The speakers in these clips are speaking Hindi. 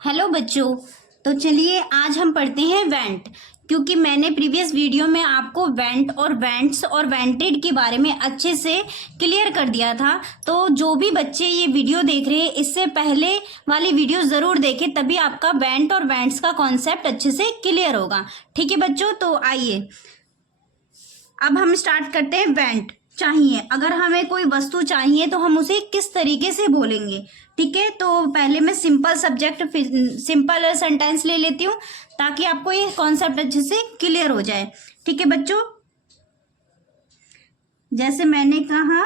हेलो बच्चों। तो चलिए आज हम पढ़ते हैं वेंट। क्योंकि मैंने प्रीवियस वीडियो में आपको वेंट और वेंट्स और वेंटेड के बारे में अच्छे से क्लियर कर दिया था। तो जो भी बच्चे ये वीडियो देख रहे हैं इससे पहले वाली वीडियो ज़रूर देखें, तभी आपका वेंट और वेंट्स का कॉन्सेप्ट अच्छे से क्लियर होगा। ठीक है बच्चों, तो आइए अब हम स्टार्ट करते हैं। वेंट चाहिए, अगर हमें कोई वस्तु चाहिए तो हम उसे किस तरीके से बोलेंगे। ठीक है, तो पहले मैं सिंपल सिंपल सेंटेंस ले लेती हूँ ताकि आपको ये कॉन्सेप्ट अच्छे से क्लियर हो जाए। ठीक है बच्चों, जैसे मैंने कहा,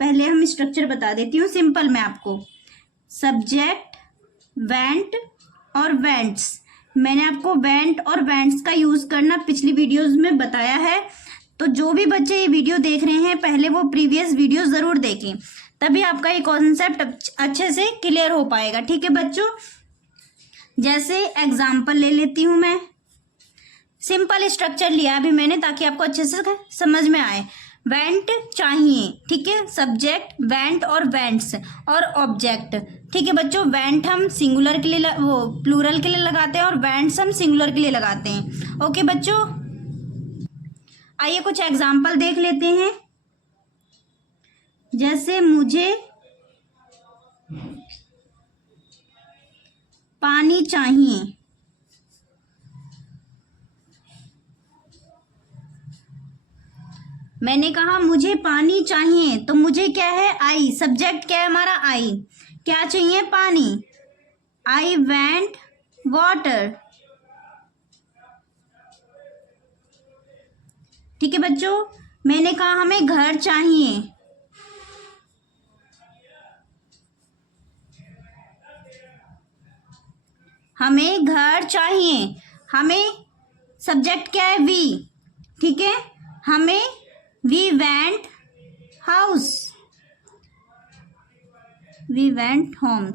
पहले हम स्ट्रक्चर बता देती हूँ सिंपल में आपको। सब्जेक्ट, वेंट और वेंट्स। मैंने आपको वेंट और वेंट्स का यूज करना पिछली वीडियोस में बताया है। तो जो भी बच्चे ये वीडियो देख रहे हैं पहले वो प्रीवियस वीडियो जरूर देखें, तभी आपका ये कॉन्सेप्ट अच्छे से क्लियर हो पाएगा। ठीक है बच्चों, जैसे एग्जाम्पल ले लेती हूं मैं। सिंपल स्ट्रक्चर लिया अभी मैंने ताकि आपको अच्छे से समझ में आए। वेंट चाहिए, ठीक है, सब्जेक्ट, वेंट और वेंट्स और ऑब्जेक्ट। ठीक है बच्चों, वेंट हम सिंगुलर के लिए वो प्लूरल के लिए लगाते हैं और वेंट्स हम सिंगुलर के लिए लगाते हैं। ओके बच्चों, आइए कुछ एग्जाम्पल देख लेते हैं। जैसे मुझे पानी चाहिए, मैंने कहा मुझे पानी चाहिए, तो मुझे क्या है, आई। सब्जेक्ट क्या है हमारा, आई। क्या चाहिए, पानी। I went water. ठीक है बच्चों, मैंने कहा हमें घर चाहिए, हमें घर चाहिए। हमें सब्जेक्ट क्या है, वी। ठीक है, हमें we want house, we want home.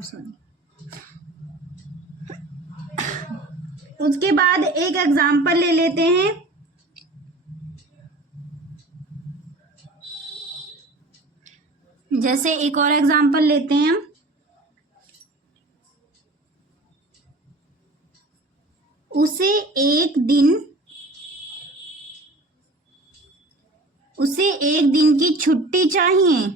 उसके बाद एक एग्जाम्पल ले लेते हैं। जैसे एक और एग्जाम्पल लेते हैं हम। उसे एक दिन की छुट्टी चाहिए।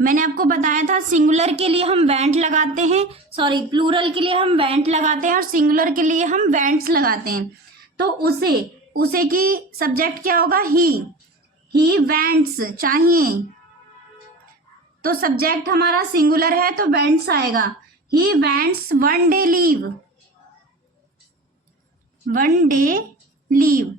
मैंने आपको बताया था सिंगुलर के लिए हम वेंट लगाते हैं, सॉरी प्लूरल के लिए हम वेंट लगाते हैं और सिंगुलर के लिए हम वेंट्स लगाते हैं। तो उसे की सब्जेक्ट क्या होगा, ही वेंट्स चाहिए। तो सब्जेक्ट हमारा सिंगुलर है तो वेंट्स आएगा। He went one day leave, one day leave.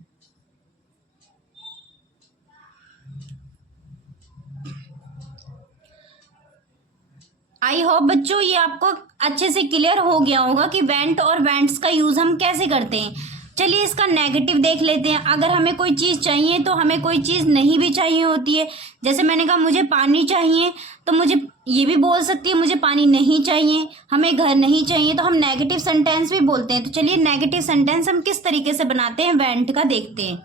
I hope बच्चों ये आपको अच्छे से क्लियर हो गया होगा कि वेंट और वेंट्स का यूज हम कैसे करते हैं। चलिए इसका नेगेटिव देख लेते हैं। अगर हमें कोई चीज़ चाहिए तो हमें कोई चीज़ नहीं भी चाहिए होती है। जैसे मैंने कहा मुझे पानी चाहिए, तो मुझे ये भी बोल सकती है मुझे पानी नहीं चाहिए, हमें घर नहीं चाहिए, तो हम नेगेटिव सेंटेंस भी बोलते हैं। तो चलिए नेगेटिव सेंटेंस हम किस तरीके से बनाते हैं वेंट का देखते हैं।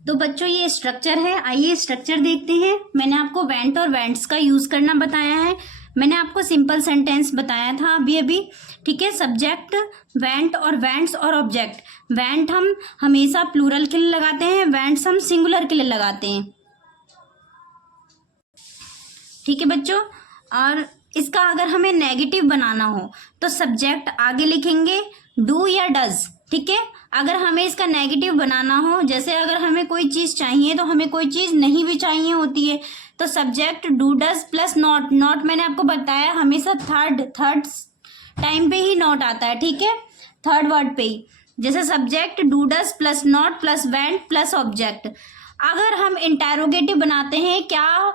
तो बच्चों ये स्ट्रक्चर है, आइए स्ट्रक्चर देखते हैं। मैंने आपको वेंट और वेंट्स का यूज करना बताया है। मैंने आपको सिंपल सेंटेंस बताया था अभी। ठीक है, सब्जेक्ट, वेंट और वेंट्स और ऑब्जेक्ट। वेंट हम हमेशा प्लूरल के लिए लगाते हैं, वेंट्स हम सिंगुलर के लिए लगाते हैं। ठीक है बच्चों, और इसका अगर हमें नेगेटिव बनाना हो तो सब्जेक्ट आगे लिखेंगे डू या डज। ठीक है, अगर हमें इसका नेगेटिव बनाना हो, जैसे अगर हमें कोई चीज़ चाहिए तो हमें कोई चीज़ नहीं भी चाहिए होती है, तो subject do does plus not. Not मैंने आपको बताया हमेशा थर्ड टाइम पे ही नॉट आता है। ठीक है, थर्ड वर्ड पे ही। जैसे subject do does plus not plus went plus object. अगर हम इंटेरोगेटिव बनाते हैं, क्या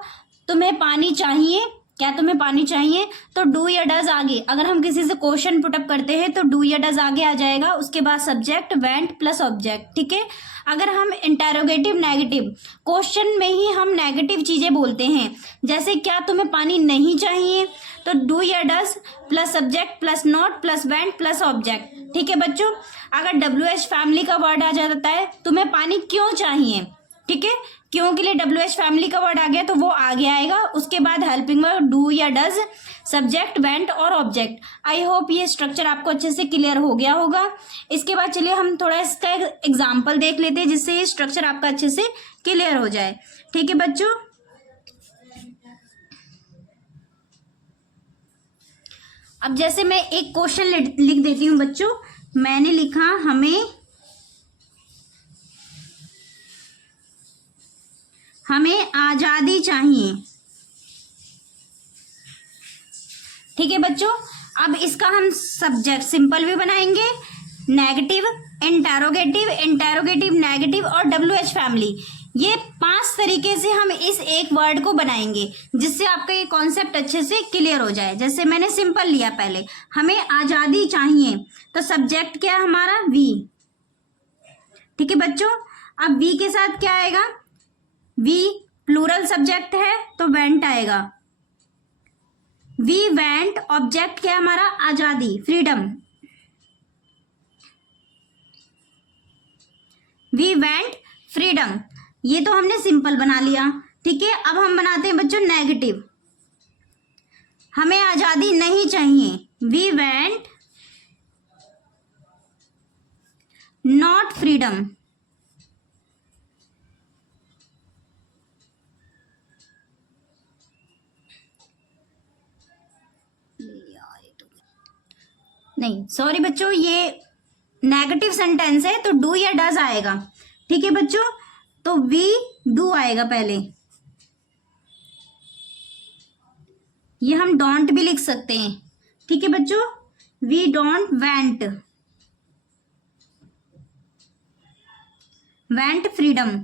तुम्हें पानी चाहिए, क्या तुम्हें पानी चाहिए, तो डू या डज आगे। अगर हम किसी से क्वेश्चन पुटअप करते हैं तो डू या डज आगे आ जाएगा, उसके बाद सब्जेक्ट, वेंट प्लस ऑब्जेक्ट। ठीक है, अगर हम इंटेरोगेटिव नेगेटिव क्वेश्चन में ही हम नेगेटिव चीजें बोलते हैं, जैसे क्या तुम्हें पानी नहीं चाहिए, तो डू या does plus subject plus not plus went plus object. ठीक है बच्चों, अगर WH फैमिली का वर्ड आ जाता है, तुम्हें पानी क्यों चाहिए, ठीक है, क्यों के लिए डब्ल्यू एच फैमिली का वर्ड आ गया तो वो आगे आएगा। उसके बाद हेल्पिंग वर्ब डू या डज, सब्जेक्ट वेंट और ऑब्जेक्ट। आई होप ये स्ट्रक्चर आपको अच्छे से क्लियर हो गया होगा। इसके बाद चलिए हम थोड़ा इसका एग्जाम्पल देख लेते हैं जिससे ये स्ट्रक्चर आपका अच्छे से क्लियर हो जाए। ठीक है बच्चों, अब जैसे मैं एक क्वेश्चन लिख देती हूँ बच्चों। मैंने लिखा हमें आजादी चाहिए। ठीक है बच्चों, अब इसका हम सब्जेक्ट सिंपल भी बनाएंगे, नेगेटिव, इंटेरोगेटिव, इंटेरोगेटिव नेगेटिव और डब्ल्यू एच फैमिली। ये 5 तरीके से हम इस एक वर्ड को बनाएंगे जिससे आपका ये कॉन्सेप्ट अच्छे से क्लियर हो जाए। जैसे मैंने सिंपल लिया, पहले हमें आजादी चाहिए तो सब्जेक्ट क्या है हमारा, वी। ठीक है बच्चों, अब वी के साथ क्या आएगा, वी प्लूरल सब्जेक्ट है तो वेंट आएगा। वी वेंट, ऑब्जेक्ट क्या हमारा, आजादी, फ्रीडम। वी वेंट फ्रीडम, ये तो हमने सिंपल बना लिया। ठीक है, अब हम बनाते हैं बच्चों नेगेटिव। हमें आजादी नहीं चाहिए, वी वेंट नॉट फ्रीडम। नहीं सॉरी बच्चों, ये नेगेटिव सेंटेंस है तो डू या डज आएगा। ठीक है बच्चों, तो वी डू आएगा पहले। ये हम डोंट भी लिख सकते हैं। ठीक है बच्चों, we don't want, want freedom.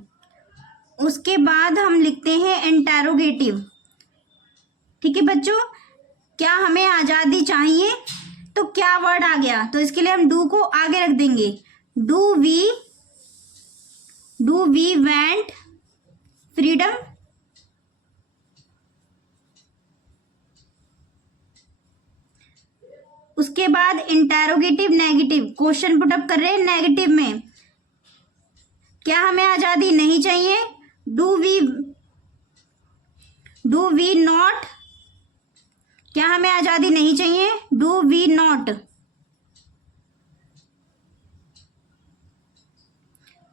उसके बाद हम लिखते हैं इंटेरोगेटिव। ठीक है बच्चों, क्या हमें आजादी चाहिए तो क्या वर्ड आ गया, तो इसके लिए हम डू को आगे रख देंगे। Do we want freedom. उसके बाद इंटेरोगेटिव नेगेटिव, क्वेश्चन पुटअप कर रहे हैं नेगेटिव में, क्या हमें आजादी नहीं चाहिए, डू वी नॉट, क्या हमें आजादी नहीं चाहिए, do we not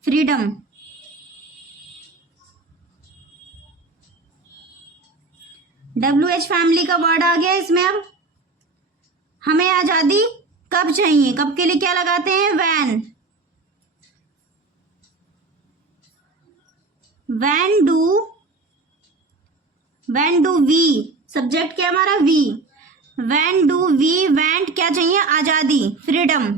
freedom. W H family का वर्ड आ गया इसमें। अब हमें आजादी कब चाहिए, कब के लिए क्या लगाते हैं, व्हेन डू वी, सब्जेक्ट क्या हमारा, we. When do we want, क्या चाहिए, आजादी, फ्रीडम।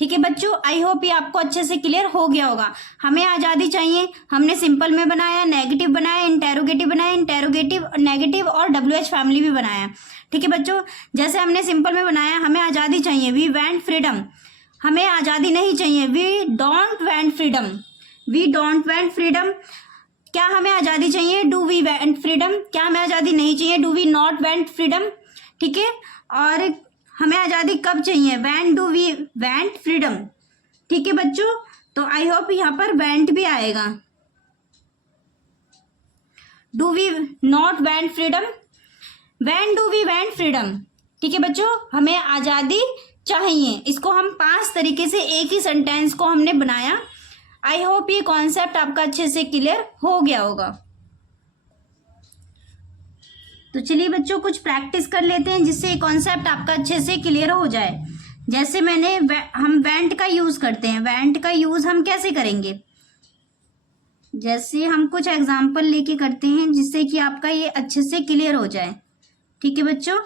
ठीक है बच्चों, आई होप ये आपको अच्छे से क्लियर हो गया होगा। हमें आजादी चाहिए, हमने सिंपल में बनाया, नेगेटिव बनाया, इंटेरोगेटिव बनाया, इंटेरोगेटिव नेगेटिव और डब्ल्यू एच फैमिली भी बनाया। ठीक है बच्चों, जैसे हमने सिंपल में बनाया, हमें आजादी चाहिए, वी वेंट फ्रीडम। हमें आजादी नहीं चाहिए, we don't want freedom, we don't want freedom. क्या हमें आजादी चाहिए, डू वी वेंट फ्रीडम। क्या हमें आजादी नहीं चाहिए, do we not want freedom. ठीक है, और हमें आजादी कब चाहिए, when do we want freedom. ठीक है बच्चों, तो आई होप यहाँ पर वेंट भी आएगा, do we not want freedom, when do we want freedom. ठीक है बच्चों, हमें आजादी चाहिए, इसको हम 5 तरीके से एक ही सेंटेंस को हमने बनाया। आई होप ये कॉन्सेप्ट आपका अच्छे से क्लियर हो गया होगा। तो चलिए बच्चों कुछ प्रैक्टिस कर लेते हैं जिससे कॉन्सेप्ट आपका अच्छे से क्लियर हो जाए। जैसे हम वेंट का यूज करते हैं, वेंट का यूज हम कैसे करेंगे, जैसे हम कुछ एग्जाम्पल लेके करते हैं जिससे कि आपका ये अच्छे से क्लियर हो जाए। ठीक है बच्चों,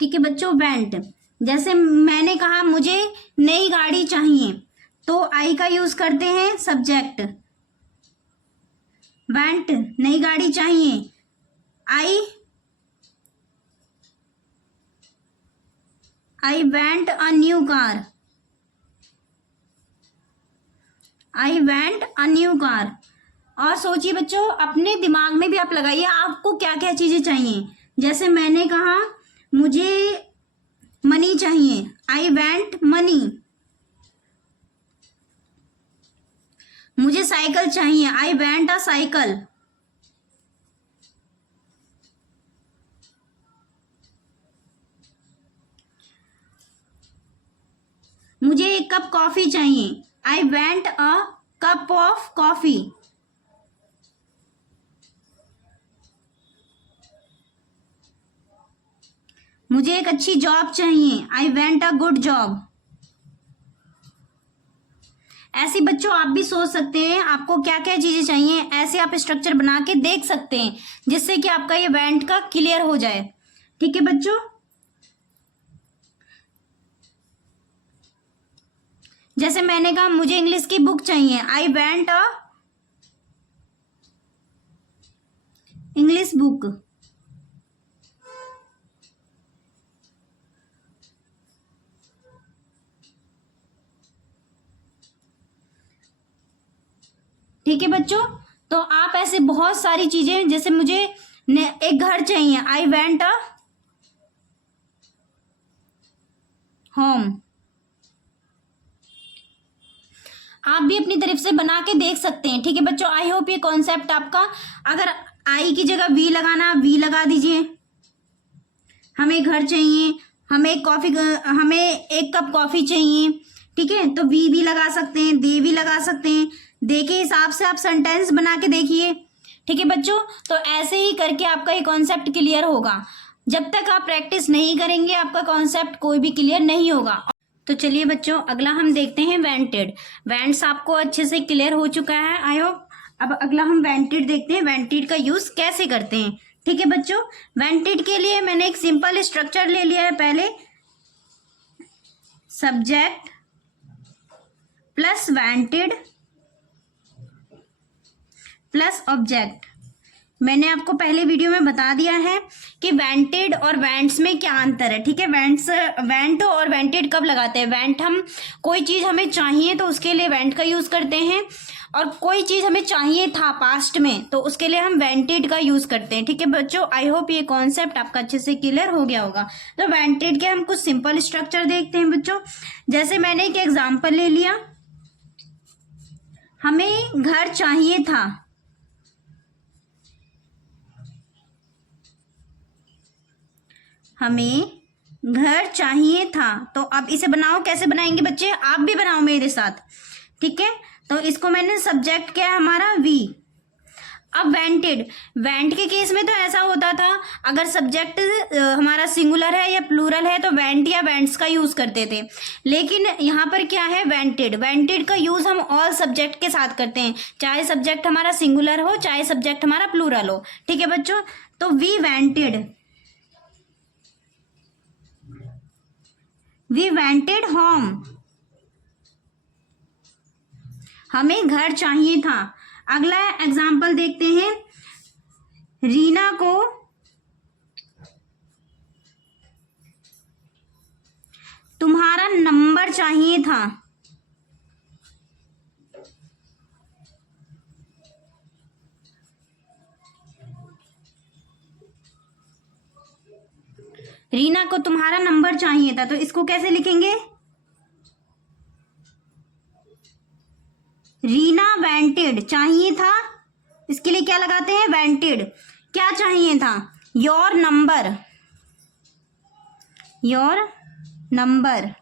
ठीक है बच्चों, वेंट, जैसे मैंने कहा मुझे नई गाड़ी चाहिए तो आई का यूज करते हैं सब्जेक्ट, वेंट नई गाड़ी चाहिए, I went a new car. I went a new car. और सोचिए बच्चों, अपने दिमाग में भी आप लगाइए आपको क्या क्या चीजें चाहिए। जैसे मैंने कहा मुझे मनी चाहिए, आई वेंट मनी। मुझे साइकिल चाहिए, आई वेंट अ साइकिल। मुझे एक कप कॉफी चाहिए, I went a cup of coffee. मुझे एक अच्छी जॉब चाहिए, I went a good job. ऐसे बच्चों आप भी सोच सकते हैं आपको क्या क्या चीजें चाहिए, ऐसे आप स्ट्रक्चर बना के देख सकते हैं जिससे कि आपका ये वेंट का क्लियर हो जाए। ठीक है बच्चों, जैसे मैंने कहा मुझे इंग्लिश की बुक चाहिए, I went a English book. ठीक है बच्चों, तो आप ऐसे बहुत सारी चीजें, जैसे मुझे एक घर चाहिए, आई वेंट अ होम। आप भी अपनी तरफ से बना के देख सकते हैं। ठीक है बच्चों, आई होप ये कॉन्सेप्ट आपका, अगर आई की जगह वी लगाना वी लगा दीजिए। हमें घर चाहिए, हमें एक कप कॉफी चाहिए। ठीक है, तो वी भी लगा सकते हैं, दे भी लगा सकते हैं। दे के हिसाब से आप सेंटेंस बना के देखिए। ठीक है बच्चों, तो ऐसे ही करके आपका ये कॉन्सेप्ट क्लियर होगा। जब तक आप प्रैक्टिस नहीं करेंगे आपका कॉन्सेप्ट कोई भी क्लियर नहीं होगा। तो चलिए बच्चों, अगला हम देखते हैं वेंटेड। वेंट्स आपको अच्छे से क्लियर हो चुका है आई होप। अब अगला हम वेंटेड देखते हैं, वेंटेड का यूज कैसे करते हैं। ठीक है बच्चों, वेंटेड के लिए मैंने एक सिंपल स्ट्रक्चर ले लिया है। पहले subject plus wanted plus object. मैंने आपको पहले वीडियो में बता दिया है कि वेंटेड और वेंट्स में क्या अंतर है। ठीक है, वेंट और वेंटेड कब लगाते हैं। वेंट हम कोई चीज हमें चाहिए तो उसके लिए वेंट का यूज करते हैं, और कोई चीज हमें चाहिए था पास्ट में तो उसके लिए हम वेंटेड का यूज करते हैं। ठीक है बच्चों, आई होप ये कॉन्सेप्ट आपका अच्छे से क्लियर हो गया होगा। तो वेंटेड के हम कुछ सिंपल स्ट्रक्चर देखते हैं बच्चों। जैसे मैंने एक एग्जाम्पल ले लिया, हमें घर चाहिए था, हमें घर चाहिए था। तो अब इसे बनाओ, कैसे बनाएंगे बच्चे, आप भी बनाओ मेरे साथ। ठीक है, तो इसको मैंने सब्जेक्ट क्या है हमारा वी। अब वेंटेड, वेंट के केस में तो ऐसा होता था, अगर सब्जेक्ट हमारा सिंगुलर है या प्लूरल है तो वेंट या वेंट्स का यूज करते थे। लेकिन यहाँ पर क्या है, वेंटेड। वेंटेड का यूज हम ऑल सब्जेक्ट के साथ करते हैं, चाहे सब्जेक्ट हमारा सिंगुलर हो चाहे सब्जेक्ट हमारा प्लूरल हो। ठीक है बच्चों, तो we wanted, we wanted home, हमें घर चाहिए था। अगला एग्जाम्पल देखते हैं, रीना को तुम्हारा नंबर चाहिए था। रीना को तुम्हारा नंबर चाहिए था, तो इसको कैसे लिखेंगे, रीना वेंटेड, चाहिए था इसके लिए क्या लगाते हैं, वेंटेड। क्या चाहिए था, योर नंबर, योर नंबर।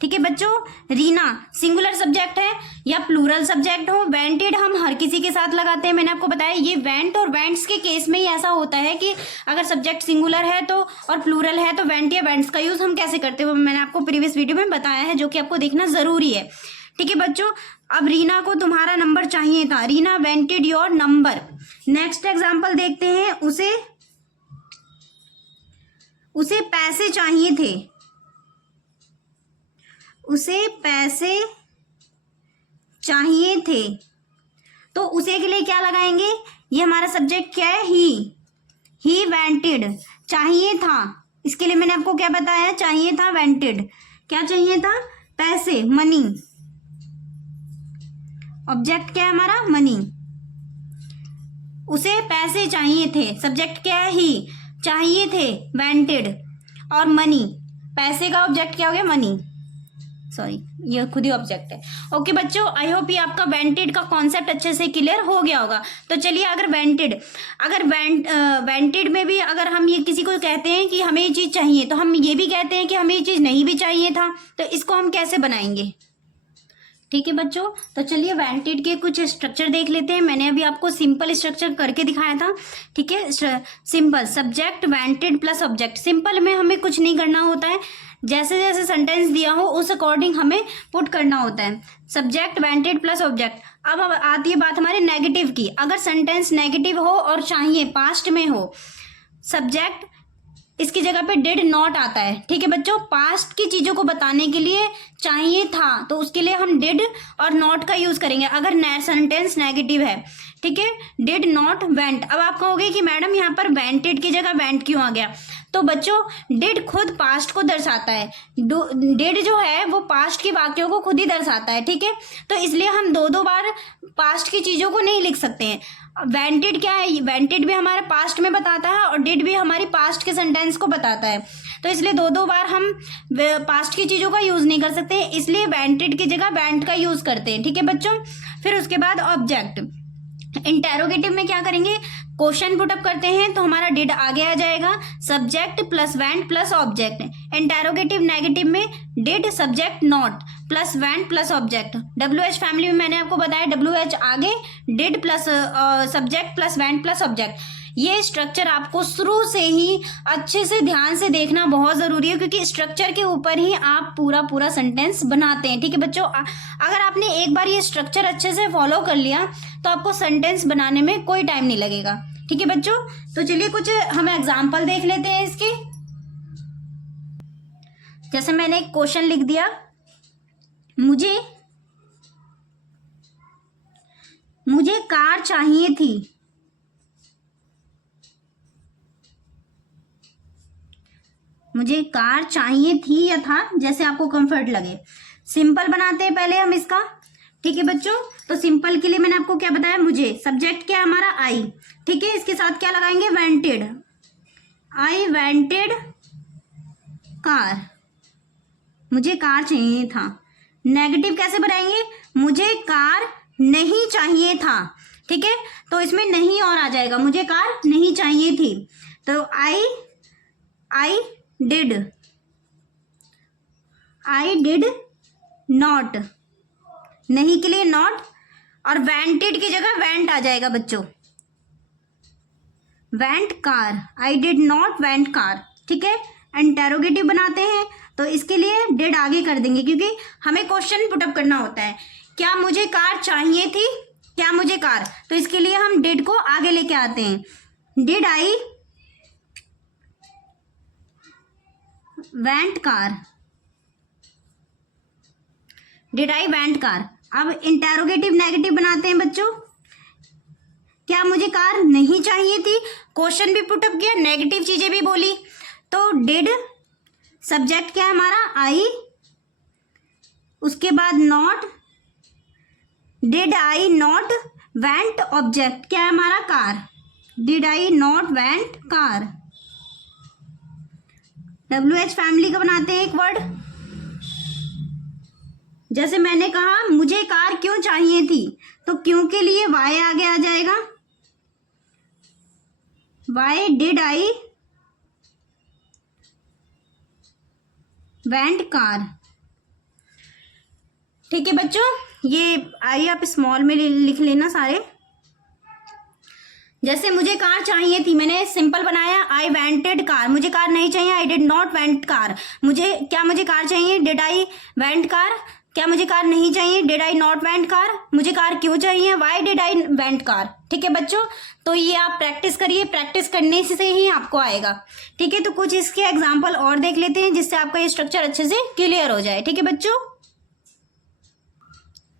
ठीक है बच्चों, रीना सिंगुलर सब्जेक्ट है या प्लूरल सब्जेक्ट हो, वेंटेड हम हर किसी के साथ लगाते हैं। मैंने आपको बताया ये वेंट और वेंट्स के केस में ही ऐसा होता है कि अगर सब्जेक्ट सिंगुलर है तो और प्लूरल है तो वेंट या वेंट्स का यूज हम कैसे करते हैं वो मैंने आपको प्रीवियस वीडियो में बताया है, जो कि आपको देखना जरूरी है। ठीक है बच्चों, अब रीना को तुम्हारा नंबर चाहिए था, Reena wanted your number. Next example देखते हैं, उसे पैसे चाहिए थे, उसे पैसे चाहिए थे। तो उसे के लिए क्या लगाएंगे, ये हमारा सब्जेक्ट क्या है, ही वेंटेड, चाहिए था। इसके लिए मैंने आपको क्या बताया, चाहिए था वेंटेड, क्या चाहिए था, पैसे, मनी। ऑब्जेक्ट क्या है हमारा, मनी। उसे पैसे चाहिए थे, सब्जेक्ट क्या है, ही, चाहिए थे वेंटेड, और मनी, पैसे का ऑब्जेक्ट क्या हो गया, मनी, सॉरी ये खुद ही ऑब्जेक्ट है। ओके बच्चों, आई होप ये आपका वेंटेड का कॉन्सेप्ट अच्छे से क्लियर हो गया होगा। तो चलिए, अगर वेंटेड में भी अगर हम ये किसी को कहते हैं कि हमें ये चीज़ चाहिए, तो हम ये भी कहते हैं कि हमें ये चीज़ नहीं भी चाहिए था, तो इसको हम कैसे बनाएंगे। ठीक है बच्चों, तो चलिए वेंटेड के कुछ स्ट्रक्चर देख लेते हैं। मैंने अभी आपको सिंपल स्ट्रक्चर करके दिखाया था। ठीक है, simple subject wanted plus object. Simple में हमें कुछ नहीं करना होता है, जैसे जैसे सेंटेंस दिया हो उस अकॉर्डिंग हमें पुट करना होता है। Subject wanted plus object. अब आती है बात हमारे नेगेटिव की। अगर सेंटेंस नेगेटिव हो और चाहिए पास्ट में हो, सब्जेक्ट इसकी जगह पे डिड नॉट आता है। ठीक है बच्चों, पास्ट की चीजों को बताने के लिए चाहिए था, तो उसके लिए हम डिड और नॉट का यूज करेंगे अगर सेंटेंस नेगेटिव है। ठीक है, डिड नॉट वेंट। अब आप कहोगे कि मैडम यहाँ पर वेंटेड की जगह वेंट क्यों आ गया। तो बच्चों, डिड खुद पास्ट को दर्शाता है। डिड जो है वो पास्ट के वाक्यों को खुद ही दर्शाता है। ठीक है, तो इसलिए हम दो बार पास्ट की चीजों को नहीं लिख सकते हैं। वेंटेड क्या है, वेंटेड भी हमारे पास्ट में बताता है और डिड भी हमारी पास्ट के सेंटेंस को बताता है। तो इसलिए दो बार हम पास्ट की चीजों का यूज नहीं कर सकते, इसलिए वेंटेड की जगह वेंट का यूज करते हैं। ठीक है बच्चों, फिर उसके बाद ऑब्जेक्ट। इंटेरोगेटिव में क्या करेंगे, क्वेश्चन पुटअप करते हैं तो हमारा डिड आगे आ जाएगा, subject plus went plus object. Interrogative negative में did subject not plus went plus object. WH family में मैंने आपको बताया WH आगे, did plus subject plus went plus object. ये स्ट्रक्चर आपको शुरू से ही अच्छे से ध्यान से देखना बहुत ज़रूरी है, क्योंकि स्ट्रक्चर के ऊपर ही आप पूरा सेंटेंस बनाते हैं। ठीक है बच्चों, अगर आपने एक बार ये स्ट्रक्चर अच्छे से फॉलो कर लिया तो आपको सेंटेंस बनाने में कोई टाइम नहीं लगेगा। ठीक है बच्चों, तो चलिए कुछ हम एग्जाम्पल देख लेते हैं इसके। जैसे मैंने एक क्वेश्चन लिख दिया, मुझे कार चाहिए थी। मुझे कार चाहिए थी या था, जैसे आपको कंफर्ट लगे। सिंपल बनाते हैं पहले हम इसका। ठीक है बच्चों, तो सिंपल के लिए मैंने आपको क्या बताया, मुझे सब्जेक्ट क्या है हमारा, आई। ठीक है, इसके साथ क्या लगाएंगे, वेंटेड, आई वेंटेड कार, मुझे कार चाहिए था। नेगेटिव कैसे बनाएंगे, मुझे कार नहीं चाहिए था। ठीक है, तो इसमें नहीं और आ जाएगा, मुझे कार नहीं चाहिए थी। तो आई डिड नॉट, नहीं के लिए नॉट, और वेंटेड की जगह वेंट आ जाएगा बच्चों, went car, I did not went car. ठीक है, इंटेरोगेटिव बनाते हैं तो इसके लिए डिड आगे कर देंगे, क्योंकि हमें क्वेश्चन पुटअप करना होता है, क्या मुझे कार चाहिए थी, क्या मुझे कार, तो इसके लिए हम डिड को आगे लेके आते हैं, did I went car, did I went car. अब इंटेरोगेटिव नेगेटिव बनाते हैं बच्चों, क्या मुझे कार नहीं चाहिए थी, क्वेश्चन भी पुटअप किया, नेगेटिव चीजें भी बोली, तो डिड सब्जेक्ट क्या है हमारा, आई, उसके बाद not, did I not went, object क्या है हमारा, car, did I not went car. WH family का बनाते हैं एक वर्ड। जैसे मैंने कहा मुझे कार क्यों चाहिए थी, तो क्यों के लिए वाई आगे आ जाएगा, why did I went car. ठीक है बच्चों, ये आइए आप स्मॉल में लिख लेना सारे। जैसे मुझे कार चाहिए थी, मैंने सिंपल बनाया, आई वेंटेड कार, मुझे कार नहीं चाहिए, I did not went car. मुझे कार चाहिए, डिड आई वेंट कार, क्या मुझे कार नहीं चाहिए, did I not went car. मुझे कार क्यों चाहिए, why did I went car. ठीक है बच्चों, तो ये आप प्रैक्टिस करिए, प्रैक्टिस करने से ही आपको आएगा। ठीक है, तो कुछ इसके एग्जाम्पल और देख लेते हैं जिससे आपका ये स्ट्रक्चर अच्छे से क्लियर हो जाए। ठीक है बच्चों,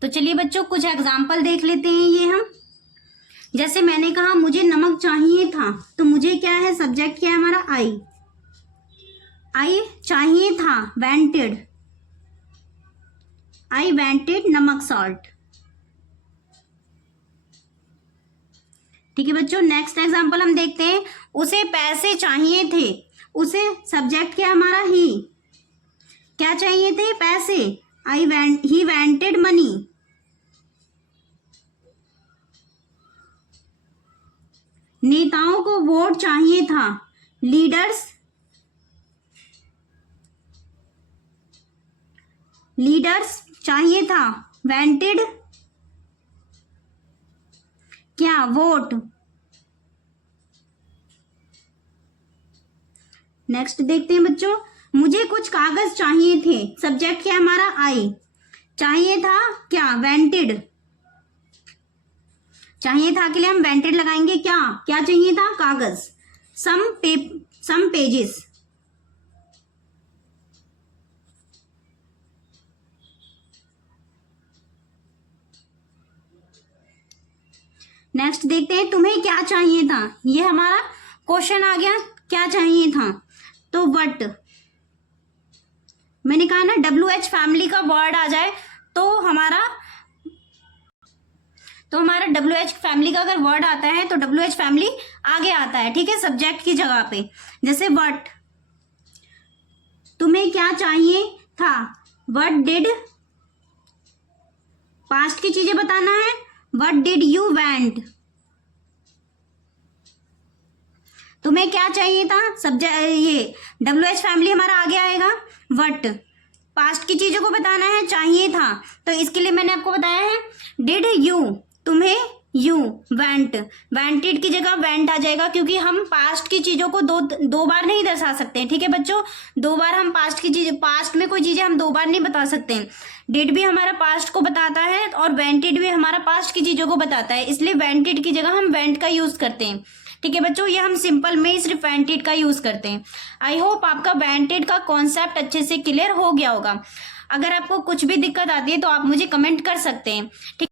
तो चलिए बच्चों कुछ एग्जाम्पल देख लेते हैं ये हम। जैसे मैंने कहा मुझे नमक चाहिए था, तो मुझे क्या है, सब्जेक्ट क्या है हमारा, आई चाहिए था, वेंटेड, आई वेंटेड नमक सॉल्ट। ठीक है बच्चों, नेक्स्ट एग्जाम्पल हम देखते हैं। उसे पैसे चाहिए थे, उसे सब्जेक्ट क्या हमारा ही, क्या चाहिए थे, पैसे, ही वांटेड मनी। नेताओं को वोट चाहिए था, लीडर्स चाहिए था, वांटेड क्या, वोट। नेक्स्ट देखते हैं बच्चों, मुझे कुछ कागज चाहिए थे, सब्जेक्ट क्या हमारा आई, चाहिए था क्या, वांटेड। चाहिए था के लिए हम वांटेड लगाएंगे, क्या क्या चाहिए था, कागज, सम पेजेस। नेक्स्ट देखते हैं, तुम्हें क्या चाहिए था, ये हमारा क्वेश्चन आ गया, क्या चाहिए था, तो व्हाट। मैंने कहा ना WH फैमिली का वर्ड आ जाए तो हमारा WH फैमिली का अगर वर्ड आता है तो WH फैमिली आगे आता है, ठीक है, सब्जेक्ट की जगह पे। जैसे व्हाट, तुम्हें क्या चाहिए था, व्हाट डिड, पास्ट की चीजें बताना है, व्हाट डिड यू वांट। तुम्हें क्या चाहिए था, सब्जेक्ट, ये WH फैमिली हमारा आगे आएगा, व्हाट। पास्ट की चीजों को बताना है, चाहिए था, तो इसके लिए मैंने आपको बताया है डिड यू, तुम्हें यू, वेंट, वेंटेड की जगह वेंट आ जाएगा, क्योंकि हम पास्ट की चीजों को दो बार नहीं दर्शा सकते हैं, ठीक है बच्चों, दो बार हम पास्ट में कोई चीजें हम दो बार नहीं बता सकते हैं। डिड भी हमारा पास्ट को बताता है और वेंटेड भी हमारा पास्ट की चीजों को बताता है, इसलिए वेंटेड की जगह हम वेंट का यूज करते हैं, ठीक है बच्चों, ये हम सिंपल में ही सिर्फ वेंटेड का यूज करते हैं। आई होप आपका वेंटेड का कॉन्सेप्ट अच्छे से क्लियर हो गया होगा। अगर आपको कुछ भी दिक्कत आती है तो आप मुझे कमेंट कर सकते हैं, ठीक।